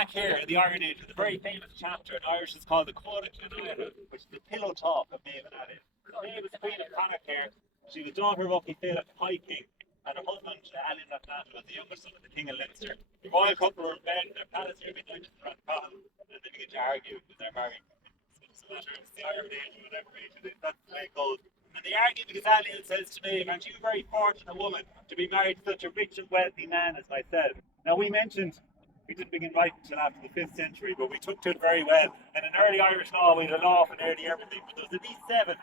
back here in the Iron Age, there's a very famous chapter in Irish. It's called the Quoted which is the pillow talk of Maeve and Ali. Maeve was Queen of Connacht here. She was daughter of Ucky Philip, High King, and her husband, Ali Rathcroghan, was the younger son of the King of Leinster. The royal couple were in bed in their palace here midnight in Rathcroghan, and they begin to argue because they're married. It's the Iron Age or whatever age it is, that's the way it goes. And they argue because Ali says to Maeve, aren't you a very fortunate woman to be married to such a rich and wealthy man as myself? Now we mentioned we didn't begin writing until after the 5th century, but we took to it very well. And in early Irish law, we had a law for nearly everything, but there was at least 7,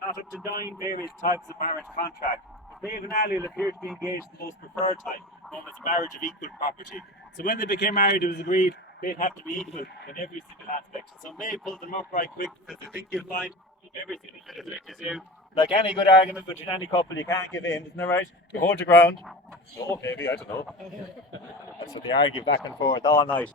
not up to 9 various types of marriage contract. But Maeve and Ali appear to be engaged in the most preferred type, known as marriage of equal property. So when they became married, it was agreed they'd have to be equal in every single aspect. So Maeve pulled them up right quick because I think you'll find every single bit of it is you. Like any good argument between any couple, you can't give in, isn't that right? You hold your ground. Oh, maybe, I don't know. That's what they argue back and forth all night.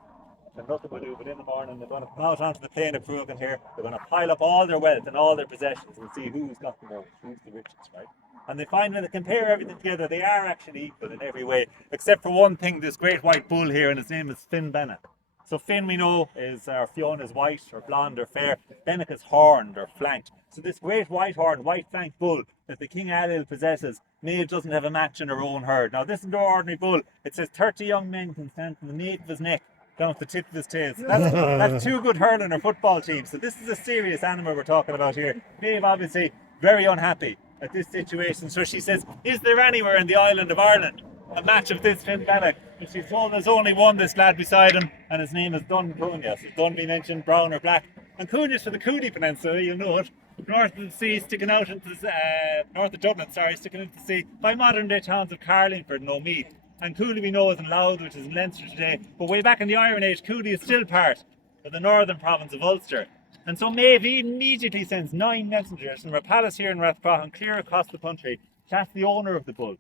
And nothing will do, but in the morning they're going to come out onto the plain of Rathcroghan here. They're going to pile up all their wealth and all their possessions and see who's got the most, who's the richest, right? And they find when they compare everything together, they are actually equal in every way, except for one thing, this great white bull here, and his name is Finn Bennet. So Finn, we know, is Fiona's white or blonde or fair. Bennet is horned or flanked. So this great white-horned, white-flanked bull that the King Ailill possesses, Maeve doesn't have a match in her own herd. Now this is no ordinary bull. It says 30 young men can stand from the nape of his neck down to the tip of his tail. So that's 2 good hurling or football teams. So this is a serious animal we're talking about here. Maeve obviously very unhappy at this situation. So she says, is there anywhere in the island of Ireland a match of this Finn Bennet? And she's told there's only one, this lad beside him, and his name is Dun Cúna. So Dun, we mentioned, brown or black. And Cúna's for the Cooney Peninsula, you'll know it. North of the sea, sticking out into the, north of Dublin, sticking into the sea, by modern day towns of Carlingford and O'Meath. And Cooley we know is in Louth, which is in Leinster today, but way back in the Iron Age, Cooley is still part of the northern province of Ulster. And so Maeve immediately sends 9 messengers from her palace here in Rathcroghan clear across the country to ask the owner of the bull.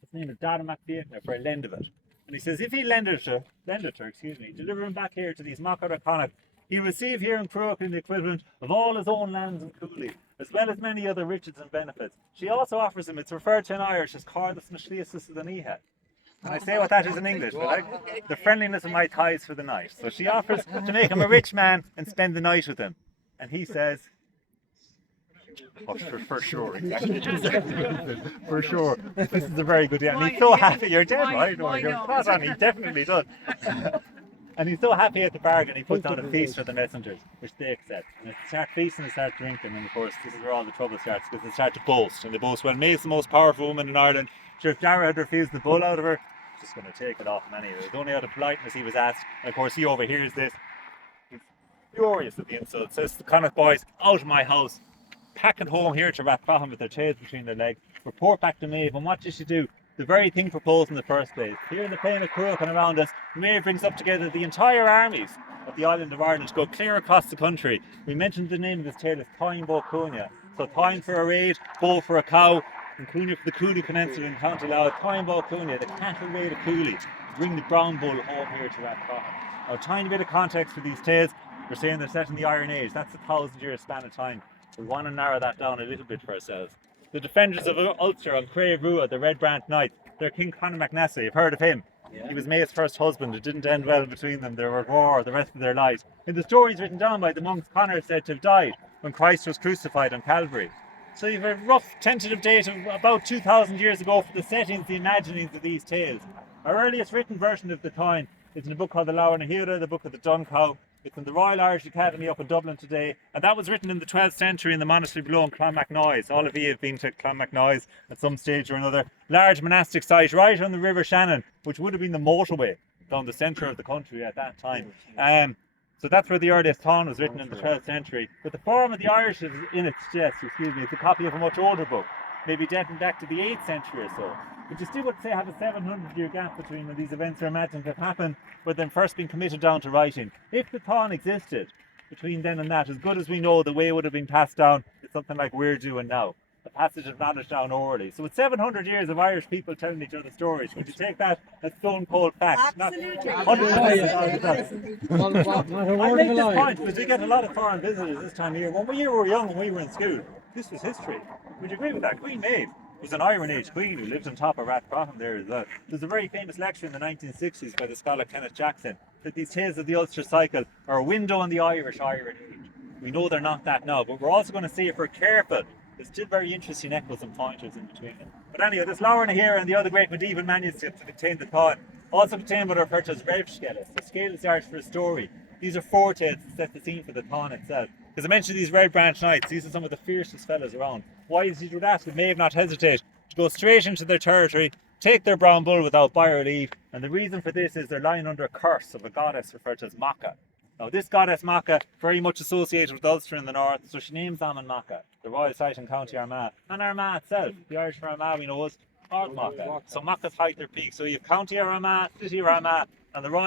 His name is Dada MacDiarmid for a lend of it. And he says if he lend it to deliver him back here to these Machar of Connacht, he'll receive here in Crokin the equivalent of all his own lands in Cooley, as well as many other riches and benefits. She also offers him, it's referred to in Irish as Cardas na Shliasas of the Niha. And I say what that is in English, but like the friendliness of my ties for the night. So she offers to make him a rich man and spend the night with him. And he says, oh, for sure, exactly. For sure. This is a very good deal. And he's so happy. You're dead right. No, you're spot on. He definitely does. And he's so happy at the bargain, he puts on a feast for the messengers, which they accept. And they start feasting and start drinking, and of course, this is where all the trouble starts, because they start to boast. And they boast, well, Maeve's the most powerful woman in Ireland. Sure, if Dara had refused the bull out of her, she's just going to take it off him anyway. It was only out of politeness he was asked. And of course, he overhears this. He's furious at the insult. Says the Connacht boys, out of my house. Packing home here to Rathcroghan with their tails between their legs. Report back to Maeve, and what does she do? The very thing proposed in the first place. Here in the plain of Crook and around us, Maeve brings up together the entire armies of the island of Ireland to go clear across the country. We mentioned the name of this tale is Táin Bó Cúna. So Táin for a raid, Bó for a cow, and Cúna for the Cooley Peninsula in County Louth. Táin Bó Cúna, the cattle raid of Cooley, to bring the brown bull home here to Rathcroghan. Now, a tiny bit of context for these tales. We're saying they're set in the Iron Age. That's a 1,000-year span of time. We want to narrow that down a little bit for ourselves. The defenders of Ulster on Crave Rua, the Red Brant Knights, they're King Conor MacNassie. You've heard of him. Yeah. He was Maeve's first husband. It didn't end well between them. They were at war the rest of their lives. In the stories written down by the monks, Conor is said to have died when Christ was crucified on Calvary. So you have a rough tentative date of about 2,000 years ago for the settings, the imaginings of these tales. Our earliest written version of the Táin is in a book called the Laura na Hira, the Book of the Dun Cow. It's in the Royal Irish Academy up in Dublin today, and that was written in the 12th century in the monastery below in Clonmacnoise. All of you have been to Clonmacnoise at some stage or another. Large monastic site right on the River Shannon, which would have been the motorway down the centre of the country at that time. So that's where the earliest Táin was written in the 12th century. But the Pharm of the Irish is in its chest, it's a copy of a much older book, maybe dating back to the 8th century or so. But you still would say have a 700-year gap between when these events are imagined to have happened, but then first being committed down to writing. If the Táin existed between then and that, as good as we know, the way it would have been passed down is something like we're doing now. The passage of knowledge down orally. So it's 700 years of Irish people telling each other stories. Would you take that as stone cold fact? Absolutely. I make this point because we get a lot of foreign visitors this time of year. When we were young and we were in school, this was history. Would you agree with that? Queen Maeve was an Iron Age queen who lived on top of Rathcroghan there as well. There's a very famous lecture in the 1960s by the scholar Kenneth Jackson, that these tales of the Ulster cycle are a window on the Irish Iron Age. We know they're not that now, but we're also going to see, if we're careful, there's still very interesting echoes and pointers in between them. But anyway, this Lauren here and the other great medieval manuscripts that contain the thought also contain what are referred to as rev skeletons. The scale is the art for a story. These are foretales that set the scene for the thon itself. Because I mentioned these Red Branch Knights, these are some of the fiercest fellas around. Why does he do that? They may have not hesitate to go straight into their territory, take their brown bull without buyer or leave, and the reason for this is they're lying under a curse of a goddess referred to as Macha. Now this goddess Macha, very much associated with Ulster in the north, so she names Amon Macha, the royal site in County Armagh, and Armagh itself, the Irish for Armagh we know is Ard Macha. So Machas hike their peak, so you have County Armagh, City of Armagh, and the royal